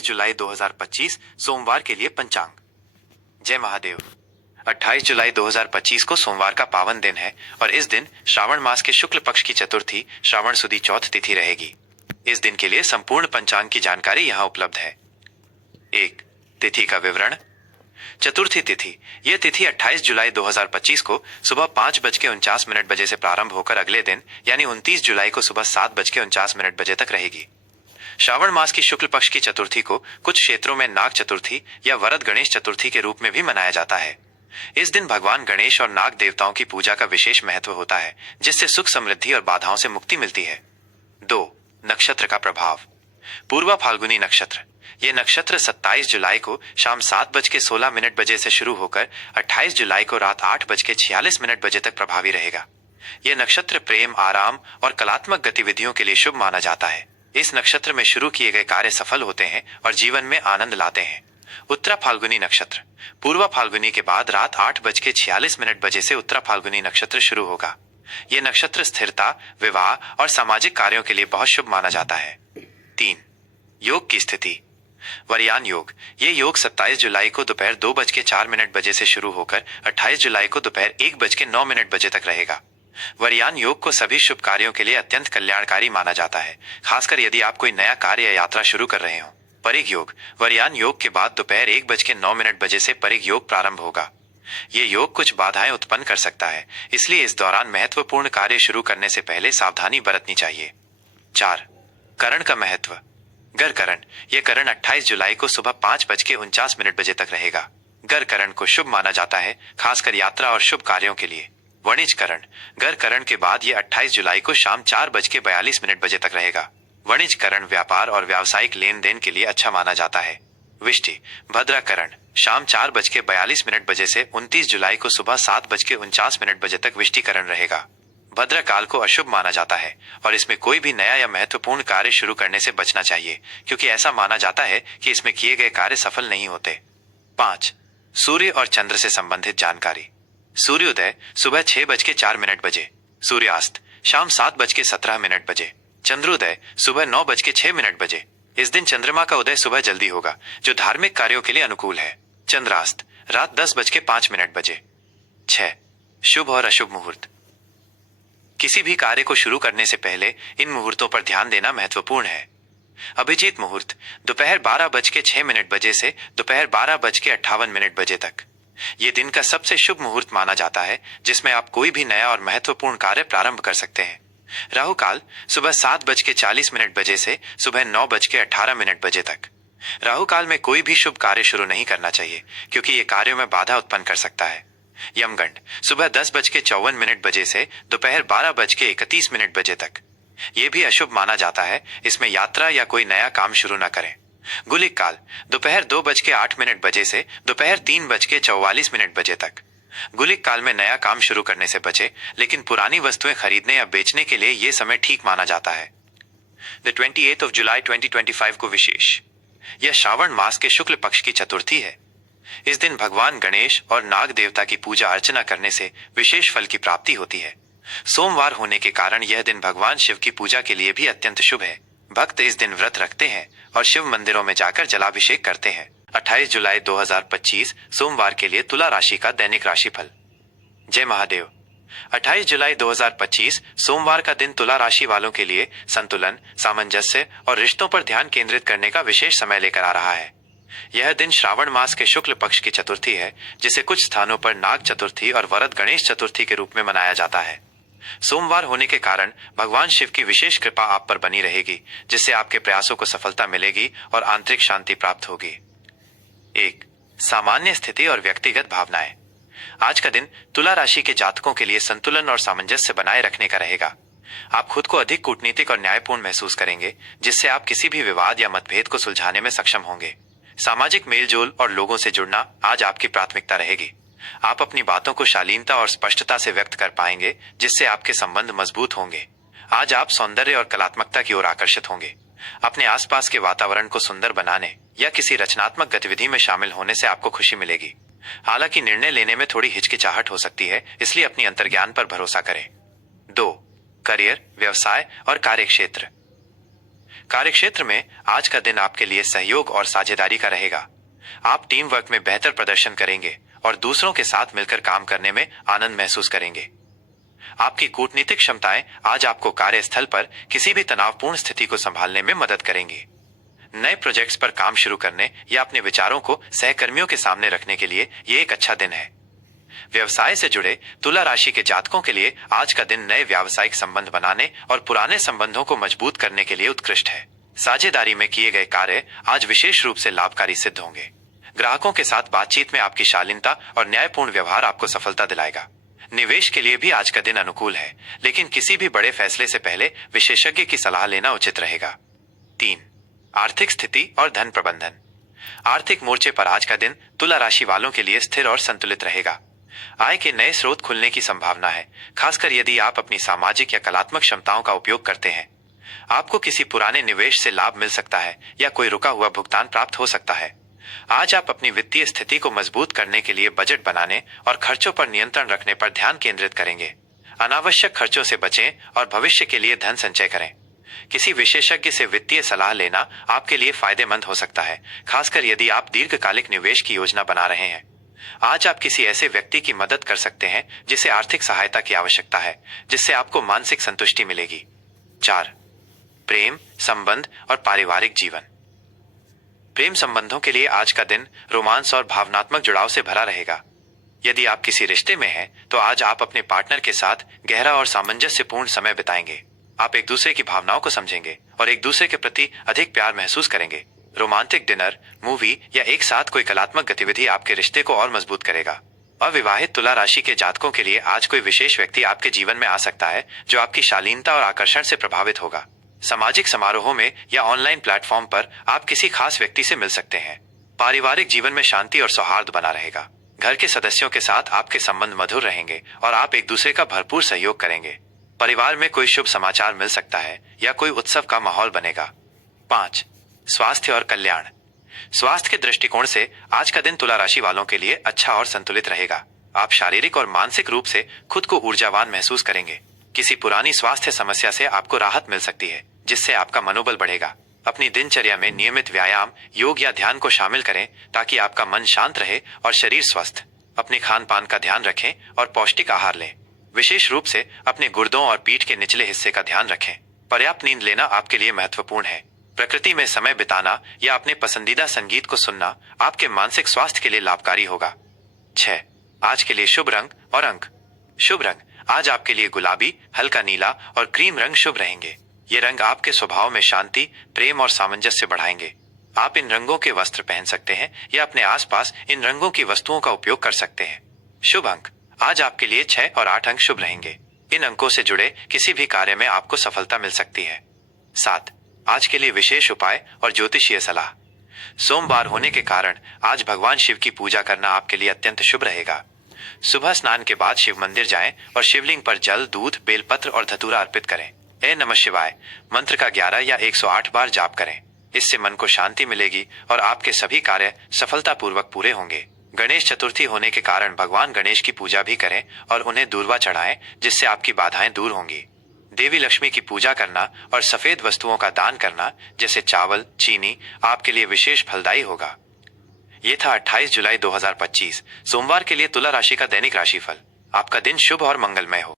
जुलाई 2025 सोमवार के लिए पंचांग। जय महादेव। 28 जुलाई 2025 को सोमवार का पावन दिन है और इस दिन श्रावण मास के शुक्ल पक्ष की चतुर्थी श्रावण सुदी चौथ तिथि रहेगी। इस दिन के लिए संपूर्ण पंचांग की जानकारी यहाँ उपलब्ध है। 1. तिथि का विवरण। चतुर्थी तिथि। यह तिथि 28 जुलाई 2025 को सुबह 5:49 बजे से प्रारंभ होकर अगले दिन यानी 29 जुलाई को सुबह 7:49 बजे तक रहेगी। श्रावण मास की शुक्ल पक्ष की चतुर्थी को कुछ क्षेत्रों में नाग चतुर्थी या वरद गणेश चतुर्थी के रूप में भी मनाया जाता है। इस दिन भगवान गणेश और नाग देवताओं की पूजा का विशेष महत्व होता है, जिससे सुख समृद्धि और बाधाओं से मुक्ति मिलती है। 2. नक्षत्र का प्रभाव। पूर्वा फाल्गुनी नक्षत्र। ये नक्षत्र 27 जुलाई को शाम 7:16 बजे से शुरू होकर 28 जुलाई को रात 8:46 बजे तक प्रभावी रहेगा। यह नक्षत्र प्रेम, आराम और कलात्मक गतिविधियों के लिए शुभ माना जाता है। इस नक्षत्र में शुरू किए गए कार्य सफल होते हैं और जीवन में आनंद लाते हैं। उत्तरा फाल्गुनी नक्षत्र। पूर्वा फाल्गुनी के बाद रात 8:46 बजे से उत्तरा फाल्गुनी नक्षत्र शुरू होगा। यह नक्षत्र स्थिरता, विवाह और सामाजिक कार्यों के लिए बहुत शुभ माना जाता है। 3. योग की स्थिति। वरयान योग। ये योग 27 जुलाई को दोपहर 2:04 बजे से शुरू होकर 28 जुलाई को दोपहर 1:09 बजे तक रहेगा। वरयान योग को सभी शुभ कार्यों के लिए अत्यंत कल्याणकारी माना जाता है, खासकर यदि आप कोई नया कार्य या यात्रा शुरू कर रहे हो। परिग योग। वरयान योग के बाद दोपहर 1:09 बजे से परिग योग प्रारंभ होगा। ये योग कुछ बाधाएं उत्पन्न कर सकता है, इसलिए इस दौरान महत्वपूर्ण कार्य शुरू करने से पहले सावधानी बरतनी चाहिए। 4. करण का महत्व। गर करण। यह करण 28 जुलाई को सुबह 5:49 बजे तक रहेगा। गर करण को शुभ माना जाता है, खासकर यात्रा और शुभ कार्यों के लिए। वणिज करण। गर करण के बाद यह 28 जुलाई को शाम 4:42 बजे तक रहेगा। वणिज करण व्यापार और व्यावसायिक लेन देन के लिए अच्छा माना जाता है। विष्टि। भद्राकरण। शाम 4:42 बजे से 29 जुलाई को सुबह 7:49 बजे तक विष्टिकरण रहेगा। भद्रकाल को अशुभ माना जाता है और इसमें कोई भी नया या महत्वपूर्ण कार्य शुरू करने से बचना चाहिए, क्योंकि ऐसा माना जाता है कि इसमें किए गए कार्य सफल नहीं होते। 5. सूर्य और चंद्र से संबंधित जानकारी। सूर्योदय सुबह 6:04 बजे। सूर्यास्त शाम 7:17 बजे। चंद्रोदय सुबह 9:06 बजे। इस दिन चंद्रमा का उदय सुबह जल्दी होगा, जो धार्मिक कार्यों के लिए अनुकूल है। चंद्रास्त रात 10:05 बजे। 6. शुभ और अशुभ मुहूर्त। किसी भी कार्य को शुरू करने से पहले इन मुहूर्तों पर ध्यान देना महत्वपूर्ण है। अभिजीत मुहूर्त दोपहर 12:06 बजे से दोपहर 12:58 बजे तक। ये दिन का सबसे शुभ मुहूर्त माना जाता है, जिसमें आप कोई भी नया और महत्वपूर्ण कार्य प्रारंभ कर सकते हैं। राहु काल सुबह 7:40 बजे से सुबह 9:18 बजे तक। राहु काल में कोई भी शुभ कार्य शुरू नहीं करना चाहिए, क्योंकि ये कार्यों में बाधा उत्पन्न कर सकता है। यमगंड सुबह 10:54 बजे से दोपहर 12:31 बजे तक। ये भी अशुभ माना जाता है, इसमें यात्रा या कोई नया काम शुरू न करें। गुलिक काल दोपहर 2:08 बजे से दोपहर 3:44 बजे तक। गुलिक काल में नया काम शुरू करने से बचे, लेकिन पुरानी वस्तुएं खरीदने या बेचने के लिए यह समय ठीक माना जाता है। 28 जुलाई 2025 को विशेष। यह श्रावण मास के शुक्ल पक्ष की चतुर्थी है। इस दिन भगवान गणेश और नाग देवता की पूजा अर्चना करने से विशेष फल की प्राप्ति होती है। सोमवार होने के कारण यह दिन भगवान शिव की पूजा के लिए भी अत्यंत शुभ है। भक्त इस दिन व्रत रखते हैं और शिव मंदिरों में जाकर जलाभिषेक करते हैं। 28 जुलाई 2025 सोमवार के लिए तुला राशि का दैनिक राशिफल। जय महादेव। 28 जुलाई 2025 सोमवार का दिन तुला राशि वालों के लिए संतुलन, सामंजस्य और रिश्तों पर ध्यान केंद्रित करने का विशेष समय लेकर आ रहा है। यह दिन श्रावण मास के शुक्ल पक्ष की चतुर्थी है, जिसे कुछ स्थानों पर नाग चतुर्थी और वरद गणेश चतुर्थी के रूप में मनाया जाता है। सोमवार होने के कारण भगवान शिव की विशेष कृपा आप पर बनी रहेगी, जिससे आपके प्रयासों को सफलता मिलेगी और आंतरिक शांति प्राप्त होगी। 1. सामान्य स्थिति और व्यक्तिगत भावनाएं। आज का दिन तुला राशि के जातकों के लिए संतुलन और सामंजस्य बनाए रखने का रहेगा। आप खुद को अधिक कूटनीतिक और न्यायपूर्ण महसूस करेंगे, जिससे आप किसी भी विवाद या मतभेद को सुलझाने में सक्षम होंगे। सामाजिक मेलजोल और लोगों से जुड़ना आज आपकी प्राथमिकता रहेगी। आप अपनी बातों को शालीनता और स्पष्टता से व्यक्त कर पाएंगे, जिससे आपके संबंध मजबूत होंगे। आज आप सौंदर्य और कलात्मकता की ओर आकर्षित होंगे। अपने आसपास के वातावरण को सुंदर बनाने या किसी रचनात्मक गतिविधि में शामिल होने से आपको खुशी मिलेगी। हालांकि निर्णय लेने में थोड़ी हिचकिचाहट हो सकती है, इसलिए अपनी अंतर्ज्ञान पर भरोसा करें। 2. करियर, व्यवसाय और कार्यक्षेत्र। कार्यक्षेत्र में आज का दिन आपके लिए सहयोग और साझेदारी का रहेगा। आप टीम वर्क में बेहतर प्रदर्शन करेंगे और दूसरों के साथ मिलकर काम करने में आनंद महसूस करेंगे। आपकी कूटनीतिक क्षमताएं आज आपको कार्यस्थल पर किसी भी तनावपूर्ण स्थिति को संभालने में मदद करेंगी। नए प्रोजेक्ट्स पर काम शुरू करने या अपने विचारों को सहकर्मियों के सामने रखने के लिए ये एक अच्छा दिन है। व्यवसाय से जुड़े तुला राशि के जातकों के लिए आज का दिन नए व्यावसायिक संबंध बनाने और पुराने संबंधों को मजबूत करने के लिए उत्कृष्ट है। साझेदारी में किए गए कार्य आज विशेष रूप से लाभकारी सिद्ध होंगे। ग्राहकों के साथ बातचीत में आपकी शालीनता और न्यायपूर्ण व्यवहार आपको सफलता दिलाएगा। निवेश के लिए भी आज का दिन अनुकूल है, लेकिन किसी भी बड़े फैसले से पहले विशेषज्ञ की सलाह लेना उचित रहेगा। 3. आर्थिक स्थिति और धन प्रबंधन। आर्थिक मोर्चे पर आज का दिन तुला राशि वालों के लिए स्थिर और संतुलित रहेगा। आय के नए स्रोत खुलने की संभावना है, खासकर यदि आप अपनी सामाजिक या कलात्मक क्षमताओं का उपयोग करते हैं। आपको किसी पुराने निवेश से लाभ मिल सकता है या कोई रुका हुआ भुगतान प्राप्त हो सकता है। आज आप अपनी वित्तीय स्थिति को मजबूत करने के लिए बजट बनाने और खर्चों पर नियंत्रण रखने पर ध्यान केंद्रित करेंगे। अनावश्यक खर्चों से बचें और भविष्य के लिए धन संचय करें। किसी विशेषज्ञ से वित्तीय सलाह लेना आपके लिए फायदेमंद हो सकता है, खासकर यदि आप दीर्घकालिक निवेश की योजना बना रहे हैं। आज आप किसी ऐसे व्यक्ति की मदद कर सकते हैं जिसे आर्थिक सहायता की आवश्यकता है, जिससे आपको मानसिक संतुष्टि मिलेगी। 4. प्रेम, संबंध और पारिवारिक जीवन। प्रेम संबंधों के लिए आज का दिन रोमांस और भावनात्मक जुड़ाव से भरा रहेगा। यदि आप किसी रिश्ते में हैं, तो आज आप अपने पार्टनर के साथ गहरा और सामंजस्यपूर्ण समय बिताएंगे। आप एक दूसरे की भावनाओं को समझेंगे और एक दूसरे के प्रति अधिक प्यार महसूस करेंगे। रोमांटिक डिनर, मूवी या एक साथ कोई कलात्मक गतिविधि आपके रिश्ते को और मजबूत करेगा। अविवाहित तुला राशि के जातकों के लिए आज कोई विशेष व्यक्ति आपके जीवन में आ सकता है जो आपकी शालीनता और आकर्षण से प्रभावित होगा। सामाजिक समारोहों में या ऑनलाइन प्लेटफॉर्म पर आप किसी खास व्यक्ति से मिल सकते हैं। पारिवारिक जीवन में शांति और सौहार्द बना रहेगा। घर के सदस्यों के साथ आपके संबंध मधुर रहेंगे और आप एक दूसरे का भरपूर सहयोग करेंगे। परिवार में कोई शुभ समाचार मिल सकता है या कोई उत्सव का माहौल बनेगा। 5. स्वास्थ्य और कल्याण। स्वास्थ्य के दृष्टिकोण से आज का दिन तुला राशि वालों के लिए अच्छा और संतुलित रहेगा। आप शारीरिक और मानसिक रूप से खुद को ऊर्जावान महसूस करेंगे। किसी पुरानी स्वास्थ्य समस्या से आपको राहत मिल सकती है, जिससे आपका मनोबल बढ़ेगा। अपनी दिनचर्या में नियमित व्यायाम, योग या ध्यान को शामिल करें ताकि आपका मन शांत रहे और शरीर स्वस्थ। अपने खान पान का ध्यान रखें और पौष्टिक आहार लें। विशेष रूप से अपने गुर्दों और पीठ के निचले हिस्से का ध्यान रखें। पर्याप्त नींद लेना आपके लिए महत्वपूर्ण है। प्रकृति में समय बिताना या अपने पसंदीदा संगीत को सुनना आपके मानसिक स्वास्थ्य के लिए लाभकारी होगा। 6. आज के लिए शुभ रंग और अंक। शुभ रंग आज आपके लिए गुलाबी, हल्का नीला और क्रीम रंग शुभ रहेंगे। ये रंग आपके स्वभाव में शांति, प्रेम और सामंजस्य बढ़ाएंगे। आप इन रंगों के वस्त्र पहन सकते हैं या अपने आसपास इन रंगों की वस्तुओं का उपयोग कर सकते हैं। शुभ अंक आज आपके लिए 6 और 8 अंक शुभ रहेंगे। इन अंकों से जुड़े किसी भी कार्य में आपको सफलता मिल सकती है। 7. आज के लिए विशेष उपाय और ज्योतिषीय सलाह। सोमवार होने के कारण आज भगवान शिव की पूजा करना आपके लिए अत्यंत शुभ रहेगा। सुबह स्नान के बाद शिव मंदिर जाएं और शिवलिंग पर जल, दूध, बेलपत्र और धतूरा अर्पित करें। ए नमः शिवाय मंत्र का 11 या 108 बार जाप करें। इससे मन को शांति मिलेगी और आपके सभी कार्य सफलतापूर्वक पूरे होंगे। गणेश चतुर्थी होने के कारण भगवान गणेश की पूजा भी करें और उन्हें दूर्वा चढ़ाएं, जिससे आपकी बाधाएं दूर होंगी। देवी लक्ष्मी की पूजा करना और सफेद वस्तुओं का दान करना, जैसे चावल, चीनी, आपके लिए विशेष फलदायी होगा। ये था 28 जुलाई 2025 सोमवार के लिए तुला राशि का दैनिक राशिफल। आपका दिन शुभ और मंगलमय हो।